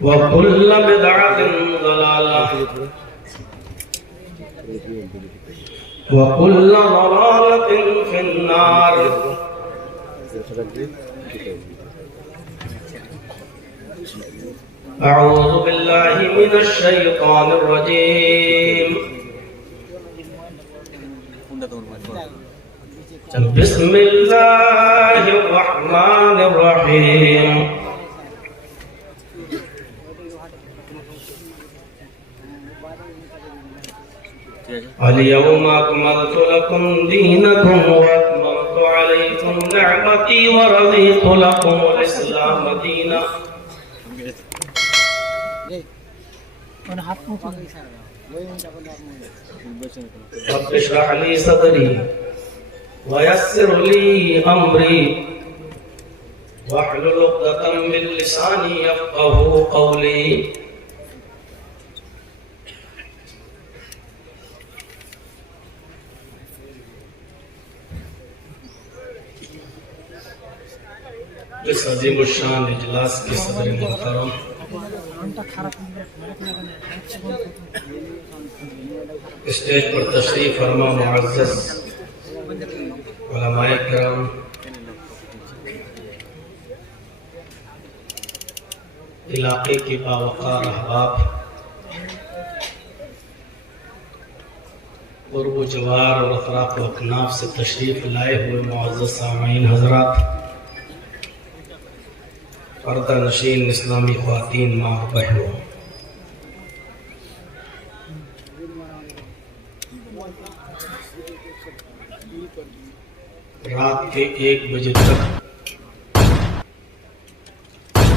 वकुल्ल बिदअतिन ज़लालह वकुल्ल ज़लालतिन फिन्नार। अऊज़ु बिल्लाहि मिनश शैतानिर रजीम। बिस्मिल्लाहिर रहमानिर रहीम। अल-यौमा अकमलतु लकुम दीनकुम व अतममतु अलैकुम निअमती व रज़ीतु लकुमुल इस्लाम दीना। रब्बि इश्रह ली सदरी व यस्सिर ली अमरी वहलुल उक़दतम मिन लिसानी यफ़क़हू क़ौली। इस अजीम शान इजलास के सदर मोहतरम स्टेज पर तशरीफ फरमा मुअज़्ज़ज़ उलमाए किराम, इलाके के बावक़ार अहबाब, क़ुर्ब व जवार और अतराफ़ व अकनाफ़ से तशरीफ लाए हुए मुअज़्ज़ज़ सामईन हज़रात, पर्दा नशीन इस्लामी ख़वातीन माँ बहनों, रात के 1 बजे तक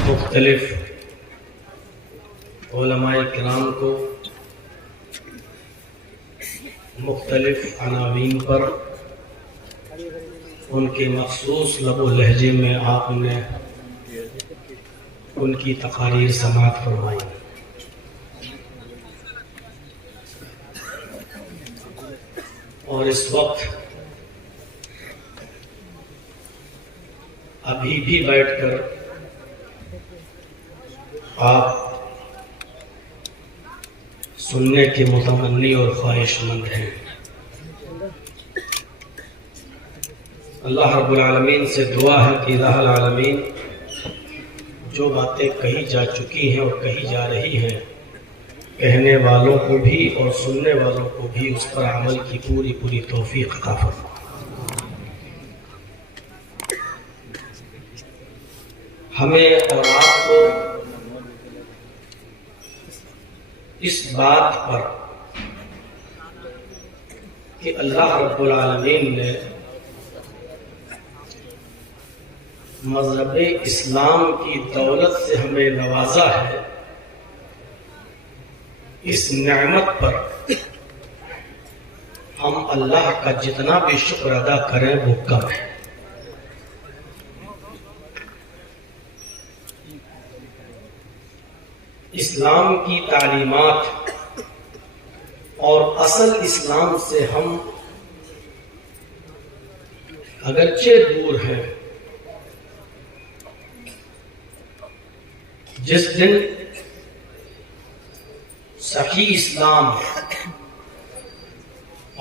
मुख्तलिफ उलमाए किराम को मुख्तलिफ अनावीन पर उनके मखसूस लबो लहजे में आपने उनकी तकारीर समाअत फरमाई। और इस वक्त अभी भी बैठकर आप सुनने के मुतमन्नी और ख्वाहिशमंद हैं। अल्लाह रब्बुल आलमीन से दुआ है कि इलाहुल आलमीन जो बातें कही जा चुकी हैं और कही जा रही हैं, कहने वालों को भी और सुनने वालों को भी उस पर अमल की पूरी पूरी तौफीक अता फरमाए। हमें और आपको इस बात पर कि अल्लाह रब्बुल आलमीन ने मज़हब इस्लाम की दौलत से हमें नवाजा है, इस नेमत पर हम अल्लाह का जितना भी शुक्र अदा करें वो कम है। इस्लाम की तालीमात और असल इस्लाम से हम अगरचे दूर हैं। जिस दिन सही इस्लाम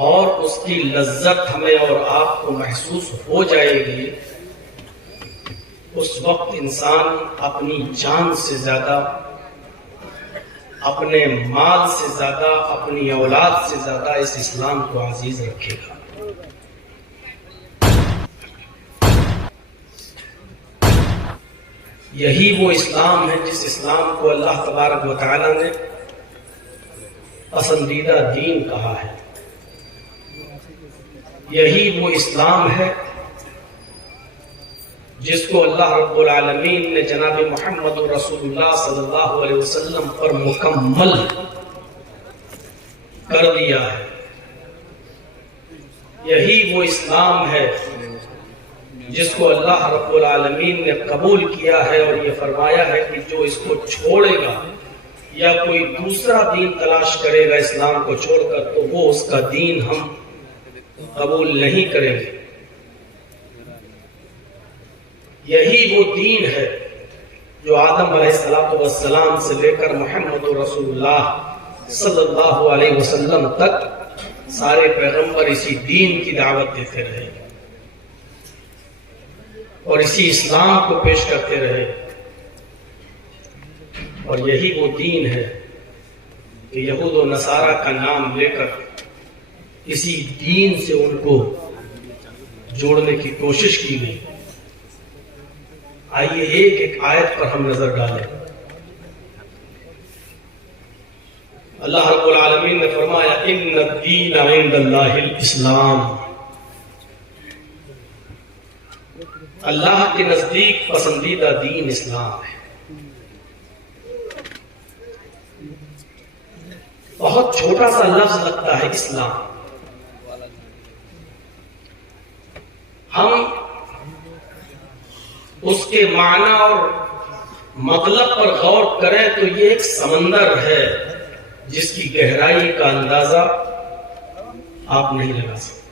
और उसकी लज्जत हमें और आपको महसूस हो जाएगी, उस वक्त इंसान अपनी जान से ज्यादा, अपने माल से ज्यादा, अपनी औलाद से ज्यादा इस इस्लाम को अजीज रखेगा। यही वो इस्लाम है जिस इस्लाम को अल्लाह तबारक व तआला ने पसंदीदा दीन कहा है। यही वो इस्लाम है जिसको अल्लाह रब्बुल आलमीन ने जनाब मोहम्मद रसूलुल्लाह सल्लल्लाहु अलैहि वसल्लम पर मुकम्मल कर दिया है। यही वो इस्लाम है जिसको अल्लाह रब्बुल आलमीन ने कबूल किया है और ये फरमाया है कि जो इसको छोड़ेगा या कोई दूसरा दीन तलाश करेगा इस्लाम को छोड़कर, तो वो उसका दीन हम कबूल नहीं करेंगे। यही वो दीन है जो जो आदम अलैहिस्सलाम से लेकर मोहम्मद रसूलुल्लाह सल्लल्लाहु अलैहि वसल्लम तक सारे पैगंबर इसी दीन की दावत देते रहे और इसी इस्लाम को पेश करते रहे। और यही वो दीन है कि यहूद और नसारा का नाम लेकर इसी दीन से उनको जोड़ने की कोशिश की गई। आइए एक एक आयत पर हम नजर डालें। अल्लाह रब्बुल आलमीन ने फरमाया इन्ना दीन इंदल्लाहिल इस्लाम, अल्लाह के नजदीक पसंदीदा दीन इस्लाम है। बहुत छोटा सा लफ्ज लगता है इस्लाम। हम उसके माना और मतलब पर गौर करें तो ये एक समंदर है जिसकी गहराई का अंदाजा आप नहीं लगा सकते।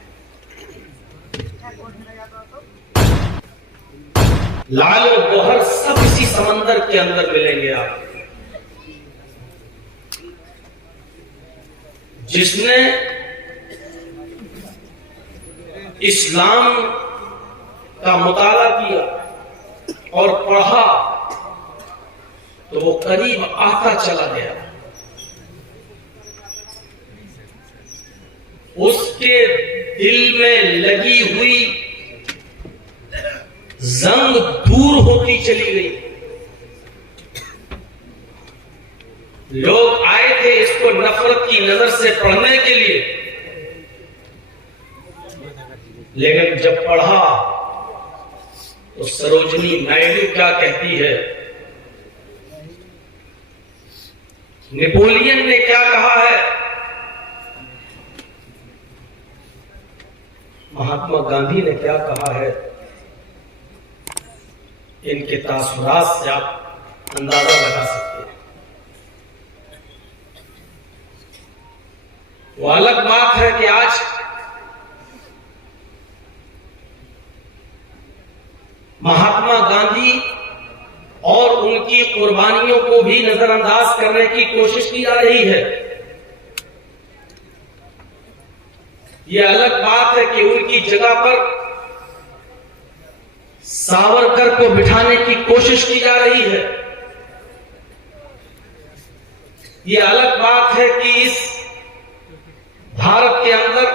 लाल और गौहर सब इसी समंदर के अंदर मिलेंगे आप। जिसने इस्लाम का मुताला किया और पढ़ा तो वो करीब आता चला गया। उसके दिल में लगी हुई जंग दूर होती चली गई। लोग आए थे इसको नफरत की नजर से पढ़ने के लिए, लेकिन जब पढ़ा तो सरोजनी नायडू क्या कहती है, नेपोलियन ने क्या कहा है, महात्मा गांधी ने क्या कहा है, इनके तासुरात से आप अंदाजा लगा सकते हैं। वो अलग बात है कि आज महात्मा गांधी और उनकी कुर्बानियों को भी नजरअंदाज करने की कोशिश की जा रही है। यह अलग बात है कि उनकी जगह पर सावरकर को बिठाने की कोशिश की जा रही है। यह अलग बात है कि इस भारत के अंदर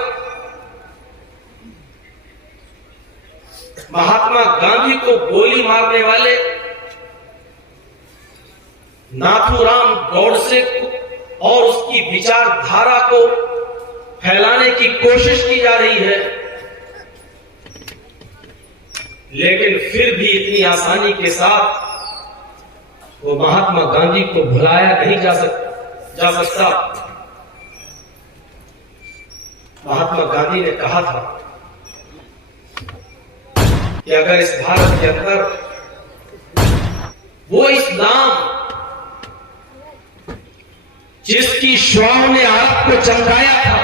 महात्मा गांधी को गोली मारने वाले नाथूराम गौडसे और उसकी विचारधारा को फैलाने की कोशिश की जा रही है, लेकिन फिर भी इतनी आसानी के साथ वो महात्मा गांधी को भुलाया नहीं जा सकता। महात्मा गांधी ने कहा था कि अगर इस भारत के अंदर वो इस्लाम जिसकी शुआओं ने अरब को चमकाया था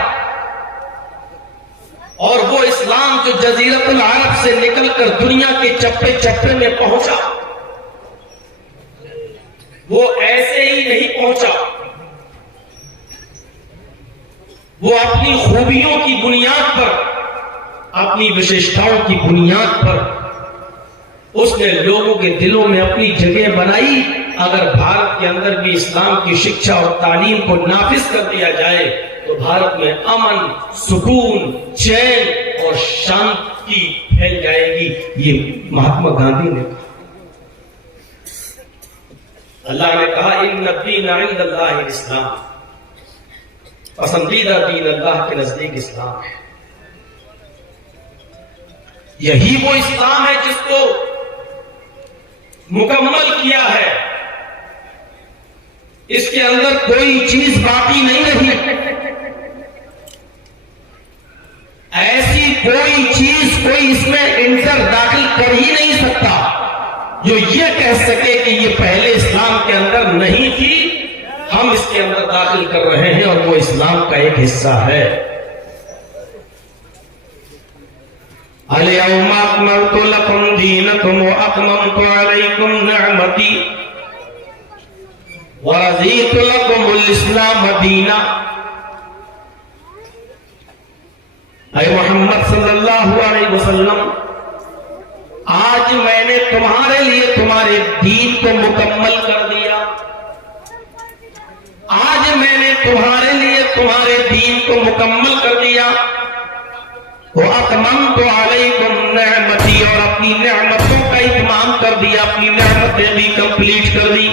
और वो इस्लाम जो जजीरतुल अरब से निकलकर दुनिया के चप्पे चप्पे में पहुंचा, वो ऐसे ही नहीं पहुंचा। वो अपनी खूबियों की बुनियाद पर, अपनी विशेषताओं की बुनियाद पर उसने लोगों के दिलों में अपनी जगह बनाई। अगर भारत के अंदर भी इस्लाम की शिक्षा और तालीम को नाफिज कर दिया जाए तो भारत में अमन, सुकून, चैन और शांति फैल जाएगी। ये महात्मा गांधी ने कहा। अल्लाह ने कहा इन्ना दीन इंदल्लाहिल इस्लाम, पसंदीदा दीन अल्लाह के नजदीक इस्लाम है। यही वो इस्लाम है जिसको मुकम्मल किया है। इसके अंदर कोई चीज बाकी नहीं रही। ऐसी कोई चीज कोई इसमें इंटर दाखिल कर ही नहीं सकता जो ये कह सके कि ये पहले इस्लाम के अंदर नहीं थी, हम इसके अंदर दाखिल कर रहे हैं और वो इस्लाम का एक हिस्सा है। अल-यौमा अकमलतु लकुम दीनकुम व अतममतु अलैकुम निअमती वरज़ीतु लकुमुल इस्लाम दीना। ऐ मोहम्मद सल्लल्लाहु अलैहि वसल्लम, आज मैंने तुम्हारे लिए तुम्हारे दीन को मुकम्मल कर दिया। आज मैंने तुम्हारे लिए तुम्हारे दीन को मुकम्मल कर दिया। वो अतममतु अलैकुम निअमती, और अपनी नेमतों का इत्माम कर दिया, अपनी नेमतें भी कंप्लीट कर दी।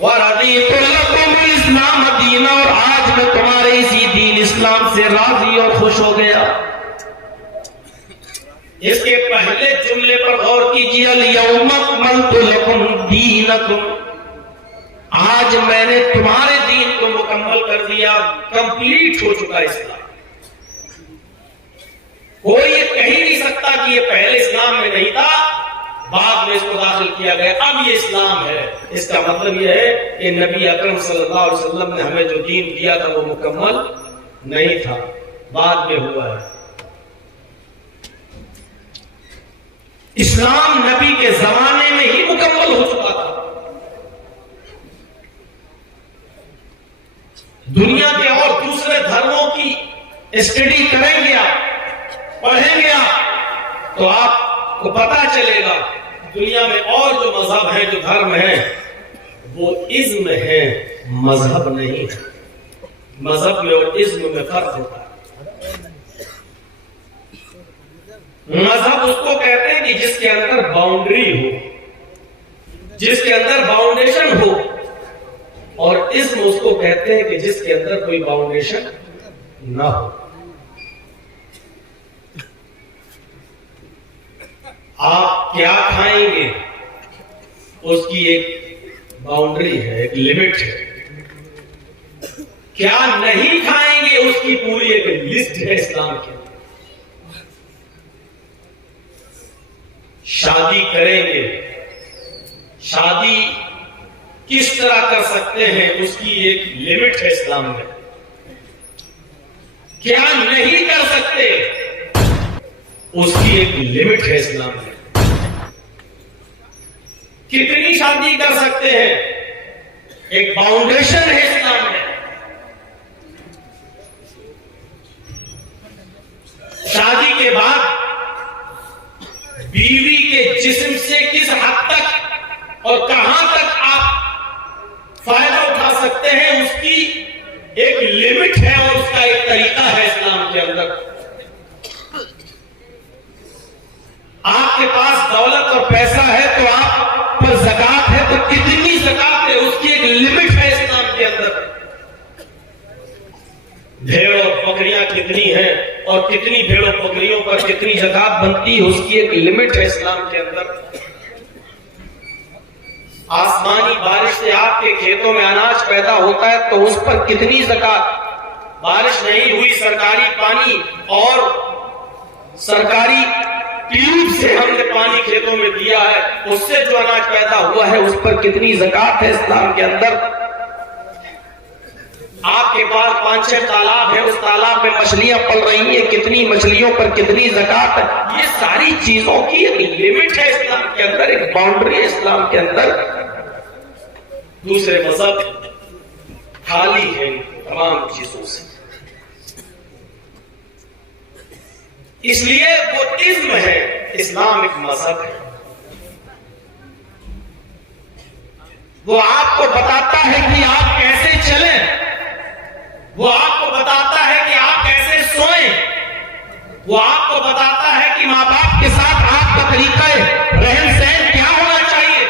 वरज़ीतु लकुमुल इस्लाम दीना, और आज मैं तुम्हारे इसी दीन इस्लाम से राजी और खुश हो गया। इसके पहले जुमले पर गौर कीजिए, अल-यौम अकमलतु लकुम दीनकुम, आज मैंने तुम्हारे दीन को मुकम्मल कर दिया, कंप्लीट हो चुका इस्लाम। कोई ये कह ही नहीं सकता कि ये पहले इस्लाम में नहीं था, बाद में इसको दाखिल किया गया, अब ये इस्लाम है। इसका मतलब यह है कि नबी अकरम सल्लल्लाहु अलैहि वसल्लम ने हमें जो दीन दिया था वो मुकम्मल नहीं था, बाद में हुआ है। इस्लाम नबी के जमाने में ही मुकम्मल हो चुका था। दुनिया के और दूसरे धर्मों की स्टडी करेंगे आप, पढ़ेंगे आप, तो आपको पता चलेगा दुनिया में और जो मजहब है, जो धर्म है, वो इज्म है, मजहब नहीं है। मजहब में और इज्म में फर्क होता है। मजहब उसको कहते हैं कि जिसके अंदर बाउंड्री हो, जिसके अंदर बाउंडेशन हो, और इज्म उसको कहते हैं कि जिसके अंदर कोई बाउंडेशन ना हो। आप क्या खाएंगे उसकी एक बाउंड्री है, एक लिमिट है। क्या नहीं खाएंगे उसकी पूरी एक लिस्ट है इस्लाम की। शादी करेंगे, शादी किस तरह कर सकते हैं उसकी एक लिमिट है इस्लाम में। क्या नहीं कर सकते उसकी एक लिमिट है इस्लाम में। कितनी शादी कर सकते हैं एक बाउंडेशन है इस्लाम में। शादी के बाद बीवी के जिस्म से किस हद तक और कहां तक आप फायदा उठा सकते हैं उसकी एक लिमिट है और उसका एक तरीका है इस्लाम के अंदर। आपके पास दौलत और पैसा है तो आप पर ज़कात है, तो कितनी ज़कात है उसकी एक लिमिट है इस्लाम के अंदर। भेड़ और बकरियां कितनी हैं और कितनी भेड़ और बकरियों पर कितनी ज़कात बनती है उसकी एक लिमिट है इस्लाम के अंदर। आसमानी बारिश से आपके खेतों में अनाज पैदा होता है तो उस पर कितनी ज़कात। बारिश नहीं हुई, सरकारी पानी और सरकारी ट्यूब से हमने पानी खेतों में दिया है, उससे जो अनाज पैदा हुआ है उस पर कितनी ज़कात है इस्लाम के अंदर। आपके पास 5-6 तालाब है, उस तालाब में मछलियां पल रही हैं, कितनी मछलियों पर कितनी ज़कात है। ये सारी चीजों की एक लिमिट है इस्लाम के अंदर, एक बाउंड्री है इस्लाम के अंदर। दूसरे मजहब खाली है तमाम चीजों से, इसलिए वो इज्म है, इस्लाम एक मजहब है। वो आपको बताता है कि आप कैसे चलें, वो आपको बताता है कि आप कैसे सोएं, वो आपको बताता है कि माँ बाप के साथ आपका तरीका रहन सहन क्या होना चाहिए,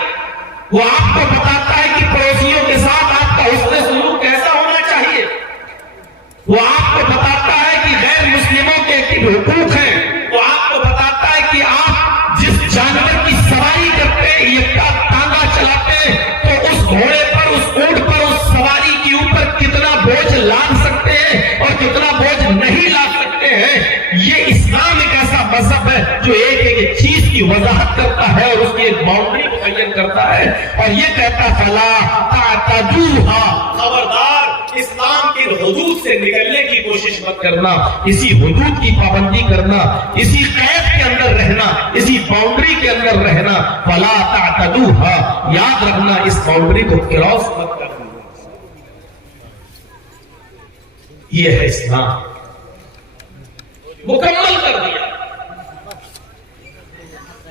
वो आपको बताता है कि पड़ोसियों के साथ आपका हुस्न सलूक कैसा होना चाहिए, वो आपको बताता है कि गैर मुस्लिमों के हुकूक हैं, वो आपको बताता है कि आप जिस जानवर की सवारी करते हैं, यक्का टांगा चलाते हैं, तो उस घोड़े पर, उस ऊंट पर, उस सवारी के ऊपर कितना बोझ लाद सकते हैं और कितना बोझ नहीं लाद सकते हैं। ये इस्लाम एक ऐसा मजहब है जो एक एक चीज की वजाहत करता है और उसकी एक बाउंड्री मुअय्यन करता है और ये कहता फला तातदूहा, खबरदार इस्लाम के हुदूद से निकलने की कोशिश मत करना, इसी हुदूद की पाबंदी करना, इसी कैद के अंदर रहना, इसी बाउंड्री के अंदर रहना। फला तातदूहा, याद रखना इस बाउंड्री को क्रॉस मत करना। यह है इस्लाम, मुकम्मल कर दिया।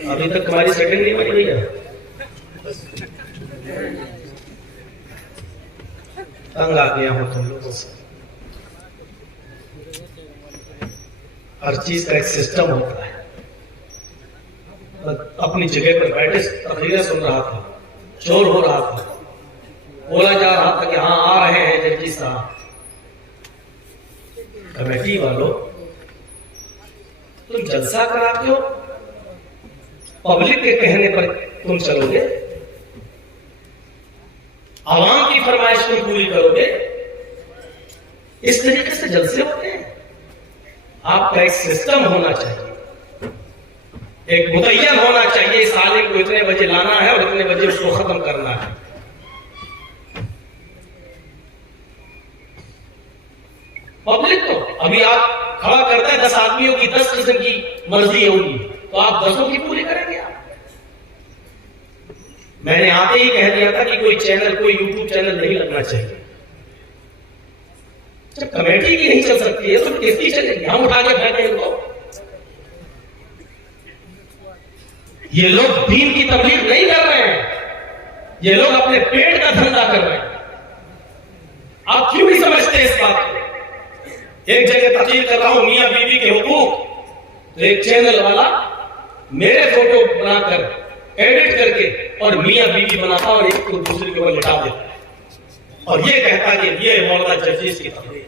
अभी तक तुम्हारी सेटिंग नहीं बनी भैया, तंग आ गया हूं तुम लोगों से। हर चीज का एक सिस्टम होता है। अपनी जगह पर बैठे तकरीरें सुन रहा था, शोर हो रहा था, बोला जा रहा था कि हाँ आ रहे हैं जड्जी साहब। कमेटी वालों, तुम जलसा कराते हो, पब्लिक के कहने पर तुम चलोगे, आवाम की फरमाइश तुम पूरी करोगे? इस तरीके से जलसे होते हैं? आपका एक सिस्टम होना चाहिए, एक मुतय्यन होना चाहिए। इस आलिम को इतने बजे लाना है और इतने बजे उसको खत्म करना है। पब्लिक को अभी आप खड़ा करते हैं 10 आदमियों की 10 किस्म की मर्जी होगी, तो आप 10 की पूरी करेंगे आप? मैंने आते ही कह दिया था कि कोई चैनल, कोई यूट्यूब चैनल नहीं लगना चाहिए। जब कमेटी की नहीं चल सकती है तो किसकी चलेगी? हम उठा के फेंकेंगे इनको। ये लोग दीन की तबलीग नहीं कर रहे हैं, ये लोग अपने पेट का धंधा कर रहे हैं। आप क्यों नहीं समझते इस बात को? एक जगह तकरीर कर रहा हूं मियां बीवी के हुकूक, तो एक चैनल वाला मेरे फोटो बनाकर एडिट करके और मियां बीवी बनाता और एक को दूसरे के ऊपर लिटा देता और ये कहता कि ये मौलाना जर्जीस की तकरीर।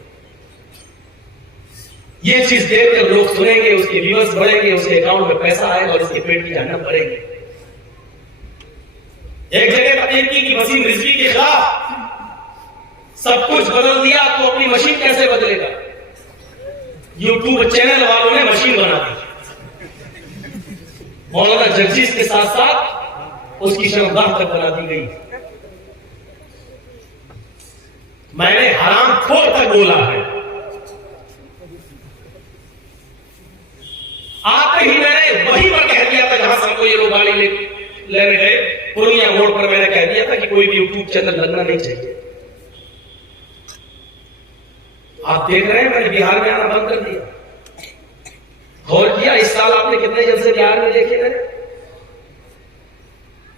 ये चीज देखकर लोग सुनेंगे, उसके व्यूअर्स बढ़ेंगे, उसके अकाउंट में पैसा आएगा और उसके पेट की जहन्नम बढ़ेगी। एक जगह तकरीर की कि वसीम रिजवी के खिलाफ सब कुछ बदल दिया, तो अपनी मशीन कैसे बदलेगा? यूट्यूब चैनल वालों ने मशीन बना दी, मौलाना जर्जीस के साथ साथ उसकी शर्मगाह तक बना दी गई। मैंने हराम खोर तक बोला है। आते ही मैंने वहीं पर कह दिया था जहां से कोई लोग गाड़ी लेने गए, पूर्णिया मोड़ पर मैंने कह दिया था कि कोई भी यूट्यूब चैनल लगना नहीं चाहिए। आप देख रहे हैं मैंने बिहार में आना बंद कर दिया। गौर किया इस साल आपने कितने जलसे बिहार में देखे हैं?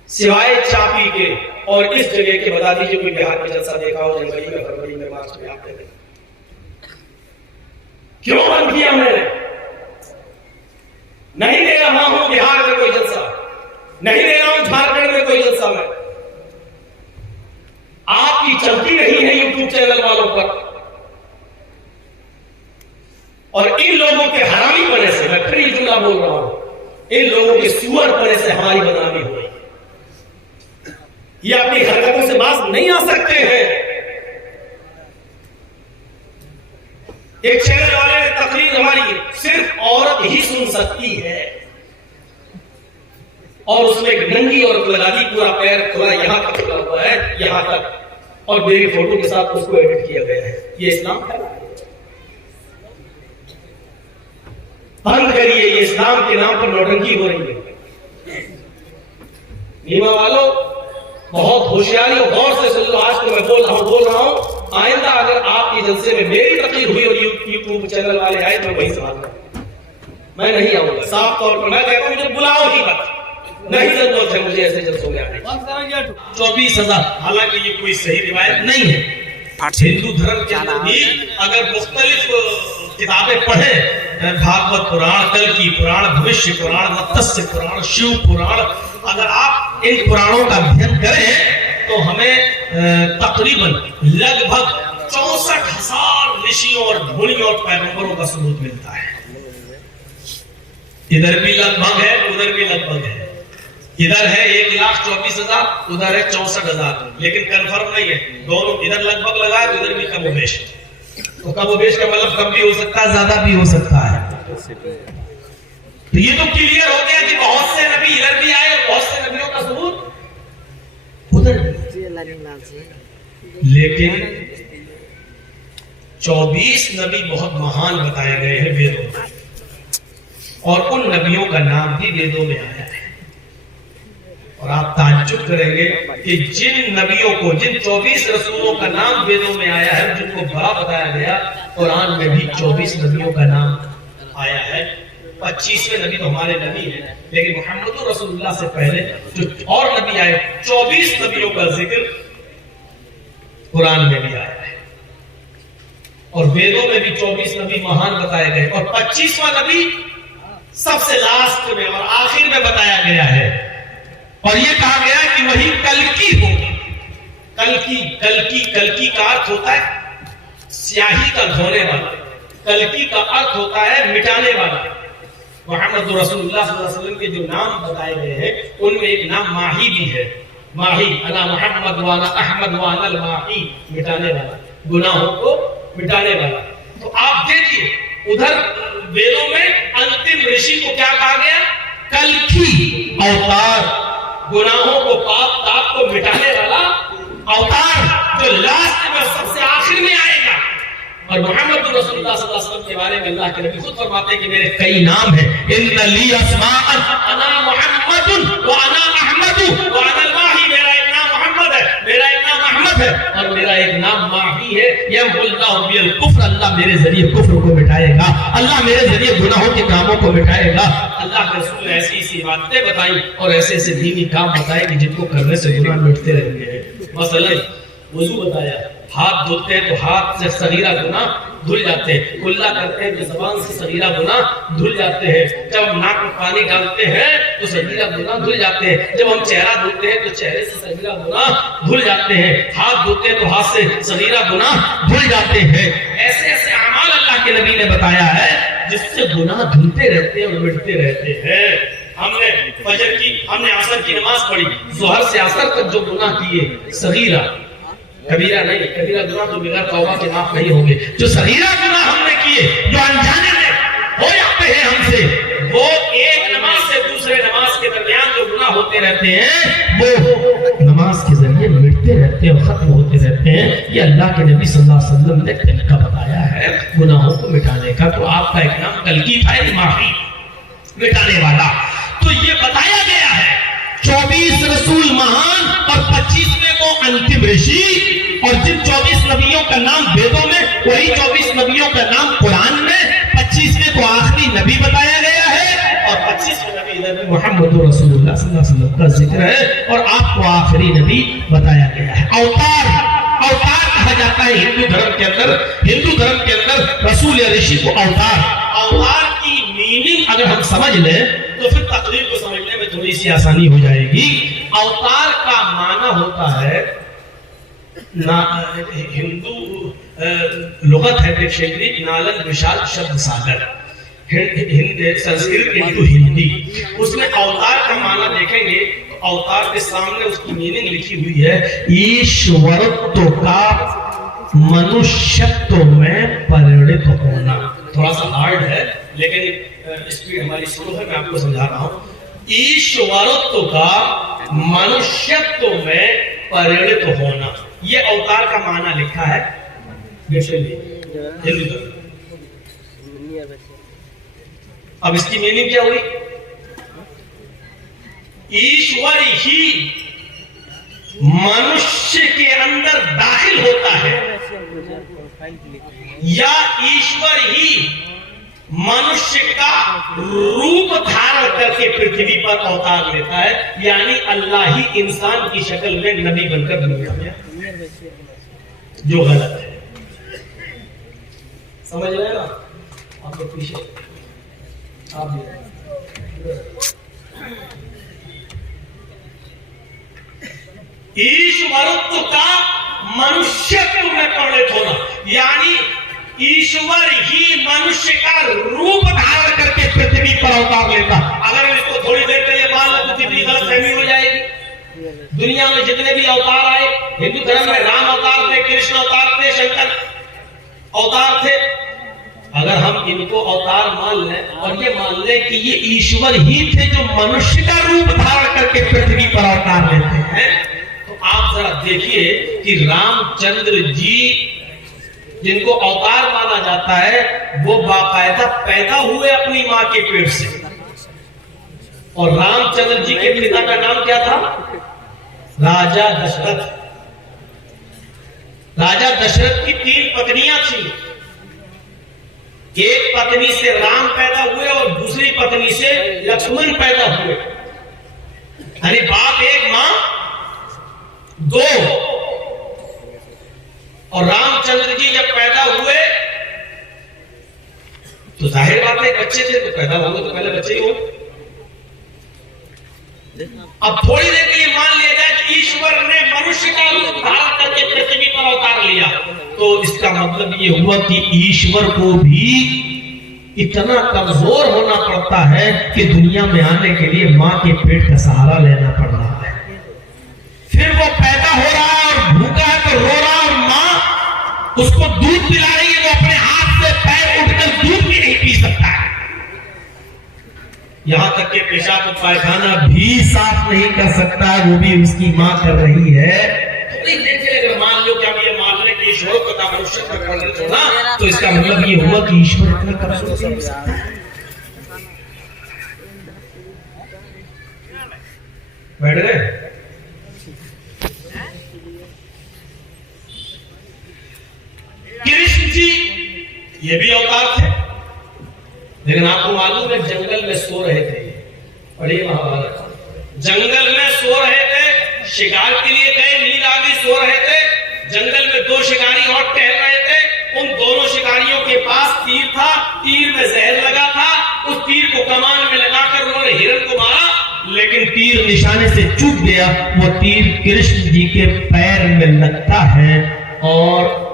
सिवाय चापी के और इस जगह के बता दीजिए कोई बिहार में जलसा देखा हो जनवरी में, फरवरी में, मार्च में आपने देखा? क्यों बंद किया मैंने? नहीं दे रहा हूं बिहार में कोई जलसा, नहीं दे रहा हूं झारखंड में कोई जलसा। मैं आपकी चलती नहीं है यूट्यूब चैनल वालों पर, और इन लोगों के हरामी पने से, मैं फिर ये जुमला बोल रहा हूं, इन लोगों के सुअर पने से हमारी बदनामी हो रही है। ये अपनी हरकतों से बाज नहीं आ सकते हैं। एक चैनल वाले ने तकरीर हमारी सिर्फ औरत ही सुन सकती है और उसमें नंगी औरत लगा दी, पूरा पैर खुला यहां तक खुला हुआ है, यहां तक, और मेरी फोटो के साथ उसको एडिट किया गया है। ये इस्लाम है? बंद करिए, ये इस्लाम के नाम पर नौटंकी हो रही है। नीमा वालों बहुत होशियारी और गौर से सुन लो। आज तो मैं बोल रहा हूं, आइंदा अगर आपके जलसे में मेरी तकरीर हुई और यूट्यूब चैनल वाले आए तो मैं वहीं संभाल, मैं नहीं आऊंगा। साफ तौर पर मैं कहता हूं मुझे बुलाओ ही मत, नहीं जरूरत है मुझे ऐसे जलसों में आने की। 24,000, हालांकि ये कोई सही रिवायत नहीं है। हिंदू धर्म के अंदर भी अगर मुख्तलिफ किताबें पढ़े, भागवत पुराण, कल की पुराण, भविष्य पुराण, मत्स्य पुराण, शिव पुराण, अगर आप इन पुराणों का अध्ययन करें तो हमें तकरीबन लगभग 64,000 ऋषियों और मुनियों और पैगंबरों का सबूत मिलता है। इधर भी लगभग है, उधर भी लगभग है। इधर है 1,24,000, उधर है 64,000, लेकिन कंफर्म नहीं है। दोनों इधर लगभग लगा है, उधर भी कमोबेश। तो कमोबेश का मतलब कम भी हो सकता है, ज्यादा भी हो सकता है। तो ये तो क्लियर हो गया कि बहुत से नबी इधर भी आए और बहुत से नबियों का सबूत उधर भी। लेकिन 24 नबी बहुत महान बताए गए हैं वेदों में, और उन नबियों का नाम भी वेदों में आया है। और आप ताज्जुब करेंगे कि जिन नबियों को, जिन 24 रसूलों का नाम वेदों में आया है, जिनको बड़ा बताया गया, कुरान में भी 24 नबियों का नाम आया है। 25वें नबी तो हमारे नबी हैं, लेकिन मुहम्मद रसूलुल्लाह से पहले जो और नबी आए, 24 नबियों का जिक्र कुरान में भी आया है। और वेदों में भी 24 नबी महान बताए गए, और 25वां नबी सबसे लास्ट में और आखिर में बताया गया है। और ये कहा गया कि वही कल्कि होगा। कल्कि का अर्थ होता है स्याही का धोने वाला, कल्कि का अर्थ होता है मिटाने वाला। मुहम्मद रसूलुल्लाह सल्लल्लाहु अलैहि वसल्लम के जो नाम बताए गए हैं, उनमें एक नाम माही भी है। माही, अना मुहम्मद वाना अहमद वानल माही, मिटाने वाला, गुनाहों को मिटाने वाला। तो आप देखिए, उधर वेदों में अंतिम ऋषि को क्या कहा गया? कल्कि अवतार, गुनाहों को, पाप ताप को मिटाने वाला अवतार, जो लास्ट में सबसे आखिर में आएगा। और मोहम्मद रसूलुल्लाह सल्लल्लाहु अलैहि वसल्लम के बारे में अल्लाह के नबी खुद फरमाते हैं कि मेरे कई नाम हैं। इन्ना ली अस्माअन, अना मुहम्मदुन व अना अहमदु व अना माही, मेरा एक नाम मोहम्मद है, मेरा एक नाम अहमद है, और मेरा एक नाम माही है। यमहुल्लाहु बिल कुफ्र, अल्लाह मेरे जरिए कुफ्र को मिटाएगा, अल्लाह मेरे जरिए गुनाहों के कामों को मिटाएगा। अल्लाह के रसूल ने ऐसी ऐसी बातें बताई और ऐसे ऐसे दीनी काम बताए कि जिनको करने से गुनाह मिटते रहेंगे। मसलन वुजू बताया, हाथ धुलते हैं तो हाथ से सगीरा गुनाह धुल जाते हैं, कुल्ला करते हैं तो ज़बान से सगीरा गुनाह धुल जाते हैं, जब हम नाक में पानी डालते हैं तो सगीरा गुनाह धुल जाते हैं, जब हम चेहरा धुलते हैं तो चेहरे से सगीरा गुनाह धुल जाते हैं, हाथ धुलते हैं तो हाथ से सगीरा गुनाह धुल जाते हैं। ऐसे ऐसे अमाल अल्लाह के नबी ने बताया है जिससे गुनाह धुलते रहते हैं और मिटते रहते हैं। हमने फजर की, हमने असर की नमाज पढ़ी, ज़ोहर से असर तक जो गुनाह किए, सगीरा, कबीरा नहीं, कबीरा गुनाह तो बिना तौबा के माफ नहीं होंगे। जो सगीरा गुनाह हमने किए, जो अनजाने में हो जाते हैं हमसे, वो एक नमाज से दूसरे नमाज के दरमियान जो गुनाह होते रहते हैं, वो नमाज के जरिए मिटते रहते हैं और खत्म होते रहते हैं। ये अल्लाह के नबी सल्लल्लाहु अलैहि वसल्लम ने तरीका बताया है गुनाहों को मिटाने का। तो आपका एक नाम कल्कि था, माफी, मिटाने वाला। तो ये बताया गया है 24 रसूल महान और 25वें को अंतिम ऋषि, और जिन 24 नबियों का नाम वेदों में, वही 24 नबियों का नाम कुरान में, 25वें को आखिरी नबी बताया गया है, और 25वें नबी मुहम्मद रसूलुल्लाह सल्लल्लाहु अलैहि वसल्लम का जिक्र है, और आपको आखिरी नबी बताया गया है। अवतार कहा जाता है हिंदू धर्म के अंदर, हिंदू धर्म के अंदर रसूल या ऋषि को अवतार की मीनिंग अगर हम समझ लें तो फिर तकदीर को समझने में थोड़ी सी आसानी हो जाएगी। अवतार का माना होता है ना, हिंदू लुगत है डिक्शनरी, नालन विशाल शब्द सागर, संस्कृत इंटू हिंदी। उसमें अवतार का माना देखेंगे तो अवतार के सामने उसकी मीनिंग लिखी हुई है, ईश्वरत्व का मनुष्यत्व में परिणित होना। थोड़ा सा हार्ड है लेकिन स्पीड हमारी स्लो है, मैं आपको समझा रहा हूं। ईश्वरत्व का मनुष्यत्व में परिणित होना, ये अवतार का माना लिखा है हिंदू। अब इसकी मीनिंग क्या हुई? ईश्वर ही मनुष्य के अंदर दाखिल होता है, या ईश्वर ही मनुष्य का रूप धारण करके पृथ्वी पर अवतार लेता है, यानी अल्लाह ही इंसान की शक्ल में नबी बनकर दुनिया में, जो गलत है। समझ रहे हैं ना आप लोग? पीछे आप ईश्वरत्व का मनुष्यत्व में परिणत होना, यानी ईश्वर ही मनुष्य का रूप धारण करके पृथ्वी पर अवतार लेता। अगर इसको थोड़ी देर के लिए मान लो तो कितनी गलतफहमी हो जाएगी। दुनिया में जितने भी अवतार आए, हिंदू धर्म में राम अवतार थे, कृष्ण अवतार थे, शंकर अवतार थे, अगर हम इनको अवतार मान लें और ये मान लें कि ये ईश्वर ही थे जो मनुष्य का रूप धारण करके पृथ्वी पर अवतार लेते हैं, तो आप जरा देखिए कि रामचंद्र जी जिनको अवतार माना जाता है, वो बाकायदा पैदा हुए अपनी मां के पेट से। और रामचंद्र जी के पिता का नाम क्या था? राजा दशरथ। राजा दशरथ की 3 पत्नियां थी। एक पत्नी से राम पैदा हुए और दूसरी पत्नी से लक्ष्मण पैदा हुए। यानी बाप एक मां 2। और रामचंद्र जी जब पैदा हुए तो जाहिर बात है बच्चे थे, तो पैदा होंगे तो पहले बच्चे ही होंगे। अब थोड़ी देर के लिए मान लिया जाए कि ईश्वर ने मनुष्य का रूप धारण करके पृथ्वी पर अवतार लिया, तो इसका मतलब ये हुआ कि ईश्वर को भी इतना कमजोर होना पड़ता है कि दुनिया में आने के लिए मां के पेट का सहारा लेना पड़ रहा है। फिर वो पैदा हो रहा है और भूखा है तो रो रहा है, और मां उसको दूध पिला रही है, वो अपने हाथ से पैर उठकर दूध भी नहीं पी सकता है। यहां तक कि पेशाब और पायखाना भी साफ नहीं कर सकता है, वो भी उसकी मां कर रही है। तो नहीं देखिए, अगर मान लो कि अब ये मान लें कि ईश्वर को तथा मनुष्य तक वर्णित होना, तो इसका मतलब ये हुआ कि ईश्वर इतना कमजोर नहीं हो सकता है। बैठ गए? कृष्ण जी ये भी अवतार थे, लेकिन आपको मालूम है जंगल में सो रहे थे। पढ़िए महाभारत। जंगल में सो रहे थे, शिकार के लिए गए, नींद आ गई, सो रहे थे। जंगल में 2 शिकारी और टहल रहे थे। उन दोनों शिकारियों के पास तीर था, तीर में जहर लगा था। उस तीर को कमान में लगाकर उन्होंने हिरण को मारा, लेकिन तीर निशाने से चूक गया। वो तीर कृष्ण जी के पैर में लगता है और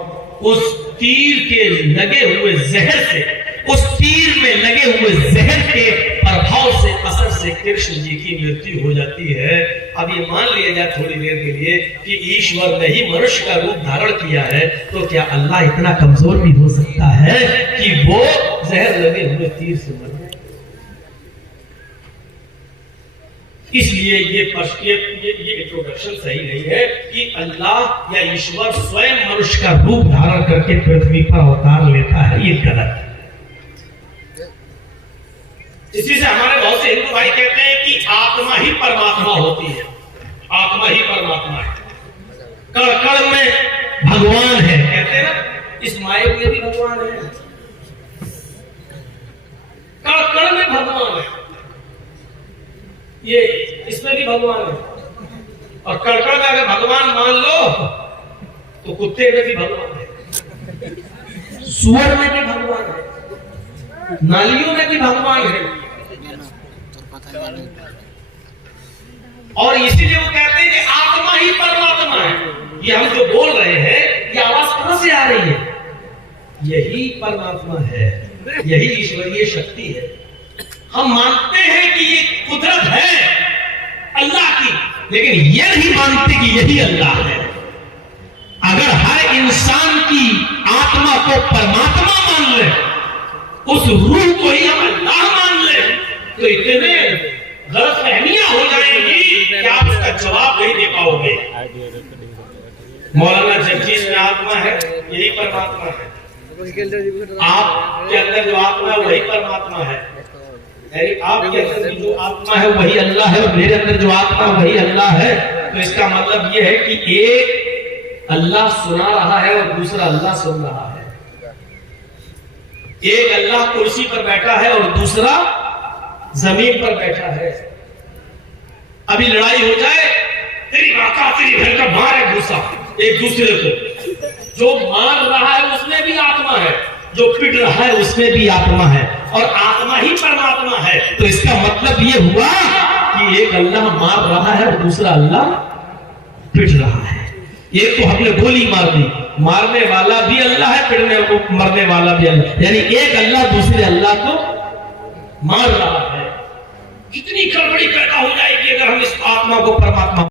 उस तीर के लगे हुए जहर से, उस तीर में लगे हुए जहर के प्रभाव से, असर से कृष्ण जी की मृत्यु हो जाती है। अब ये मान लिया जाए थोड़ी देर के लिए कि ईश्वर ने ही मनुष्य का रूप धारण किया है, तो क्या अल्लाह इतना कमजोर भी हो सकता है कि वो जहर लगे हुए तीर से मर जाए? इसलिए ये इंट्रोडक्शन सही नहीं है कि अल्लाह या ईश्वर स्वयं मनुष्य का रूप धारण करके पृथ्वी पर अवतार लेता है, ये गलत है। इसी से हमारे बहुत से हिंदू भाई कहते हैं कि आत्मा ही परमात्मा होती है, आत्मा ही परमात्मा है, कण कण में भगवान है, कहते हैं ना। इस माया में भी भगवान है, कण कण में भगवान है, ये इसमें भी भगवान है। और कण कण का अगर भगवान मान लो तो कुत्ते में भी भगवान है, सुअर में भी भगवान है, नालियों में भी भगवान है। और इसीलिए वो कहते हैं कि आत्मा ही परमात्मा है। ये हम जो बोल रहे हैं, ये आवाज कहां से आ रही है? यही परमात्मा है, यही ईश्वरीय शक्ति है। हम मानते हैं कि ये कुदरत है अल्लाह की, लेकिन ये नहीं मानते कि यही अल्लाह है। अगर हर इंसान की आत्मा को परमात्मा मान ले, उस रूह को ही हम अल्लाह मान ले, तो इतने गलतफहमियां हो जाएंगी कि आप उसका जवाब नहीं दे पाओगे। मौलाना जगदीश में आत्मा है, यही परमात्मा है। आपके अंदर जो आत्मा है वही परमात्मा है, यानी आपके अंदर जो आत्मा है वही अल्लाह है, और मेरे अंदर जो आत्मा है वही अल्लाह है। तो इसका मतलब यह है कि एक अल्लाह सुना रहा है और दूसरा अल्लाह सुन रहा है। एक अल्लाह कुर्सी पर बैठा है और दूसरा जमीन पर बैठा है। अभी लड़ाई हो जाए, तेरी माता तेरी बहन का मार है गुस्सा एक दूसरे को। जो मार रहा है उसमें भी आत्मा है, जो पिट रहा है उसमें भी आत्मा है, और आत्मा ही परमात्मा है। तो इसका मतलब ये हुआ कि एक अल्लाह मार रहा है और दूसरा अल्लाह पिट रहा है। एक तो हमने गोली मार दी, मारने वाला भी अल्लाह है, मरने वाला भी अल्लाह, यानी एक अल्लाह दूसरे अल्लाह को मार रहा है। कितनी गड़बड़ी पैदा हो जाएगी अगर हम इस आत्मा को परमात्मा